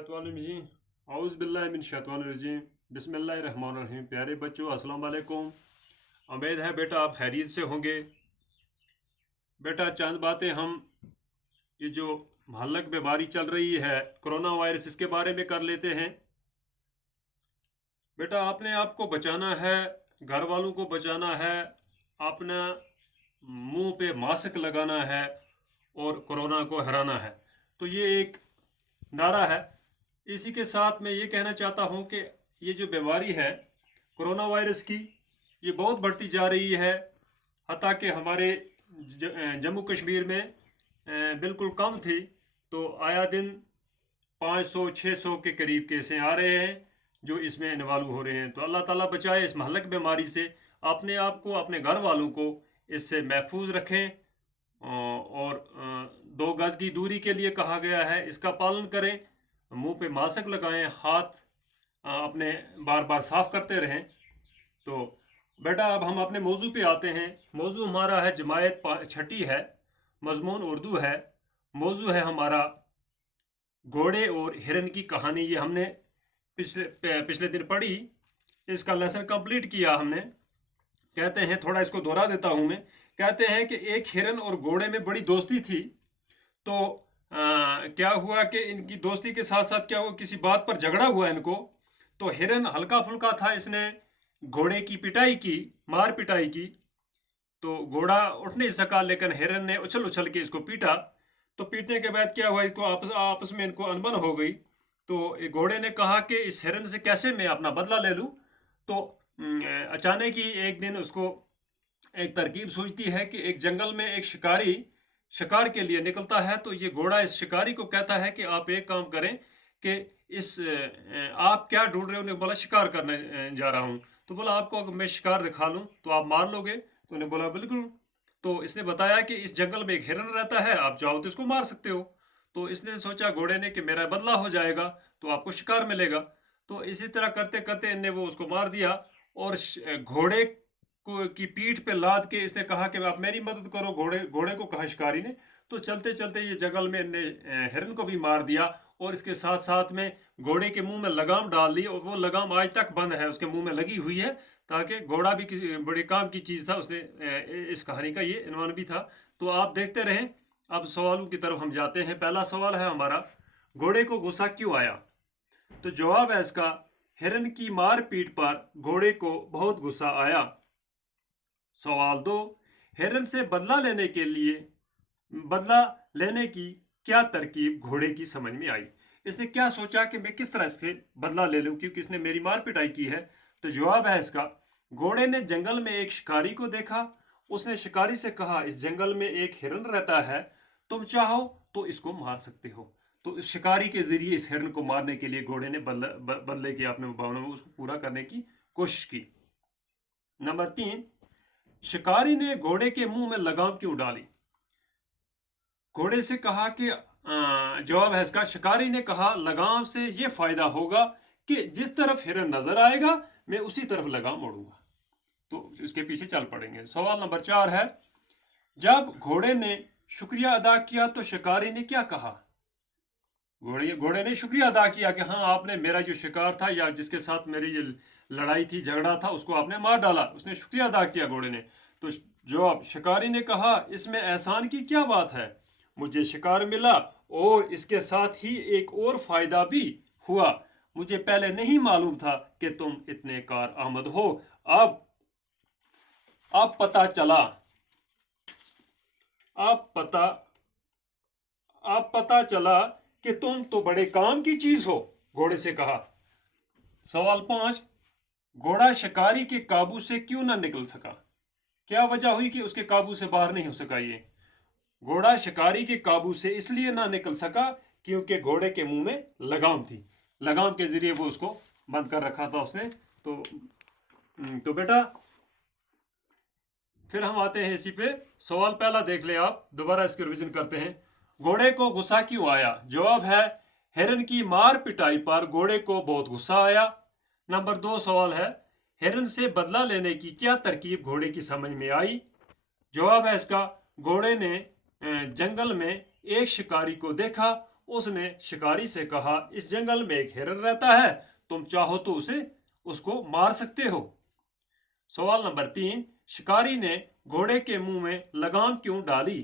शैतानिर्रजीम औज़ु बिल्लाहि मिन शैतानिर्रजीम बिस्मिल्लाहिर्रहमानिर्रहीम। प्यारे बच्चों, अस्सलाम वालेकुम। उम्मीद है बेटा आप खैरियत से होंगे। बेटा चंद बातें हम ये जो भयानक बीमारी चल रही है कोरोना वायरस, इसके बारे में कर लेते हैं। बेटा अपने आप को बचाना है, घर वालों को बचाना है, अपना मुंह पे मास्क लगाना है और कोरोना को हराना है। तो ये एक नारा है। इसी के साथ मैं ये कहना चाहता हूँ कि ये जो बीमारी है कोरोना वायरस की, ये बहुत बढ़ती जा रही है। हत्ता कि हमारे जम्मू कश्मीर में बिल्कुल कम थी, तो आया दिन 500-600 के करीब केसें आ रहे हैं जो इसमें इन्वॉल्व हो रहे हैं। तो अल्लाह ताला बचाए इस भयानक बीमारी से। अपने आप को, अपने घर वालों को इससे महफूज रखें और 2 गज की दूरी के लिए कहा गया है, इसका पालन करें। मुंह पे मास्क लगाएं, हाथ अपने बार बार साफ करते रहें। तो बेटा अब हम अपने मौजू पे आते हैं। मौजू हमारा है जमायत छठी है, मजमून उर्दू है। मौजू है हमारा घोड़े और हिरन की कहानी। ये हमने पिछले दिन पढ़ी, इसका लेसन कंप्लीट किया हमने। कहते हैं, थोड़ा इसको दोहरा देता हूँ मैं। कहते हैं कि एक हिरन और घोड़े में बड़ी दोस्ती थी। तो क्या हुआ कि इनकी दोस्ती के साथ साथ क्या हुआ, किसी बात पर झगड़ा हुआ इनको। तो हिरन हल्का फुल्का था, इसने घोड़े की पिटाई की, मार पिटाई की। तो घोड़ा उठ नहीं सका, लेकिन हिरन ने उछल उछल के इसको पीटा। तो पीटने के बाद क्या हुआ, इसको आपस में इनको अनबन हो गई। तो घोड़े ने कहा कि इस हिरन से कैसे मैं अपना बदला ले लूं। तो अचानक ही एक दिन उसको एक तरकीब सूझती है कि एक जंगल में एक शिकारी शिकार के लिए निकलता है। तो ये घोड़ा इस शिकारी को कहता है कि आप एक काम करें कि आप क्या ढूंढ रहे हो। उन्हें बोला शिकार करने जा रहा हूँ। तो बोला आपको अगर मैं शिकार दिखा लूँ तो आप मार लोगे। तो उन्हें बोला बिल्कुल। तो इसने बताया कि इस जंगल में एक हिरन रहता है, आप चाहो तो इसको मार सकते हो। तो इसने सोचा घोड़े ने कि मेरा बदला हो जाएगा तो आपको शिकार मिलेगा। तो इसी तरह करते करते इनने वो उसको मार दिया और घोड़े की पीठ पे लाद के इसने कहा कि आप मेरी मदद करो। घोड़े को कहा शिकारी ने। तो चलते चलते ये जंगल में इनने हिरन को भी मार दिया और इसके साथ साथ में घोड़े के मुंह में लगाम डाल दी। और वो लगाम आज तक बंद है, उसके मुंह में लगी हुई है, ताकि घोड़ा भी किसी बड़े काम की चीज़ था। उसने इस कहानी का ये इन्वान भी था। तो आप देखते रहें। अब सवालों की तरफ हम जाते हैं। पहला सवाल है हमारा, घोड़े को गुस्सा क्यों आया। तो जवाब है इसका, हिरन की मार पीट पर घोड़े को बहुत गुस्सा आया। सवाल 2, हिरन से बदला लेने की क्या तरकीब घोड़े की समझ में आई। इसने क्या सोचा कि मैं किस तरह से बदला ले लूं, क्योंकि इसने मेरी मार पिटाई की है। तो जवाब है इसका, घोड़े ने जंगल में एक शिकारी को देखा। उसने शिकारी से कहा इस जंगल में एक हिरन रहता है, तुम चाहो तो इसको मार सकते हो। तो इस शिकारी के जरिए इस हिरन को मारने के लिए घोड़े ने बदले की अपने भावना में उसको पूरा करने की कोशिश की। नंबर 3, शिकारी ने घोड़े के मुंह में लगाम क्यों डाली। घोड़े से कहा कि जवाब है इसका, शिकारी ने कहा लगाम से यह फायदा होगा कि जिस तरफ हिरन नजर आएगा मैं उसी तरफ लगाम मोड़ूंगा। तो इसके पीछे चल पड़ेंगे। सवाल नंबर 4 है, जब घोड़े ने शुक्रिया अदा किया तो शिकारी ने क्या कहा। घोड़े ने शुक्रिया अदा किया कि हाँ, आपने मेरा जो शिकार था या जिसके साथ मेरी ये लड़ाई थी, झगड़ा था, उसको आपने मार डाला। उसने शुक्रिया अदा किया घोड़े ने। तो जवाब, शिकारी ने कहा इसमें एहसान की क्या बात है, मुझे शिकार मिला और इसके साथ ही एक और फायदा भी हुआ। मुझे पहले नहीं मालूम था कि तुम इतने कार आमद हो। अब पता चला कि तुम तो बड़े काम की चीज हो, घोड़े से कहा। सवाल 5, घोड़ा शिकारी के काबू से क्यों ना निकल सका। क्या वजह हुई कि उसके काबू से बाहर नहीं हो सका। ये घोड़ा शिकारी के काबू से इसलिए ना निकल सका क्योंकि घोड़े के मुंह में लगाम थी। लगाम के जरिए वो उसको बंद कर रखा था उसने। तो बेटा फिर हम आते हैं इसी पे। सवाल पहला देख ले आप, दोबारा इसकी रिवीजन करते हैं। घोड़े को गुस्सा क्यों आया। जवाब है, हिरन की मार पिटाई पर घोड़े को बहुत गुस्सा आया। नंबर 2 सवाल है, हिरन से बदला लेने की क्या तरकीब घोड़े की समझ में आई। जवाब है इसका, घोड़े ने जंगल में एक शिकारी को देखा। उसने शिकारी से कहा, इस जंगल में एक हिरन रहता है, तुम चाहो तो उसको मार सकते हो। सवाल नंबर 3, शिकारी ने घोड़े के मुंह में लगाम क्यों डाली?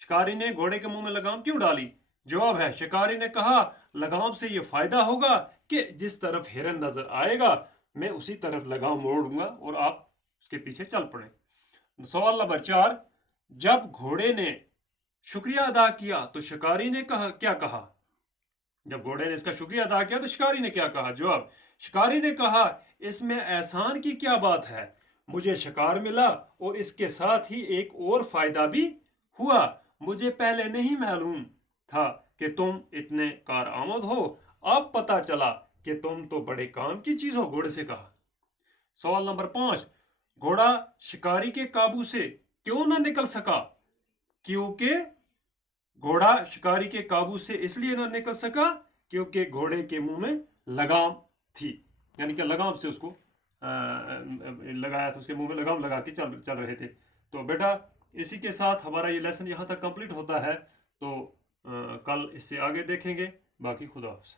शिकारी ने घोड़े के मुंह में लगाम क्यों डाली? जवाब है, शिकारी ने कहा, लगाम से ये फायदा होगा कि जिस तरफ हिरन नजर आएगा मैं उसी तरफ लगाम मोड़ूंगा और आप उसके पीछे चल पड़े। सवाल नंबर 4, जब घोड़े ने शुक्रिया अदा किया तो शिकारी ने क्या कहा? जब घोड़े ने इसका शुक्रिया अदा किया तो शिकारी ने क्या कहा? जवाब, शिकारी ने कहा, इसमें एहसान की क्या बात है, मुझे शिकार मिला और इसके साथ ही एक और फायदा भी हुआ। मुझे पहले नहीं मालूम था कि तुम इतने कारआमद हो, अब पता चला कि तुम तो बड़े काम की चीज हो, घोड़े से कहा। सवाल नंबर 5, घोड़ा शिकारी के काबू से क्यों ना निकल सका? क्योंकि घोड़ा शिकारी के काबू से इसलिए ना निकल सका क्योंकि घोड़े के मुंह में लगाम थी, यानी कि लगाम से उसको लगाया था, उसके मुंह में लगाम लगा के चल रहे थे। तो बेटा इसी के साथ हमारा ये लेसन यहाँ तक कंप्लीट होता है, तो कल इससे आगे देखेंगे। बाकी खुदा हाफ़िज़।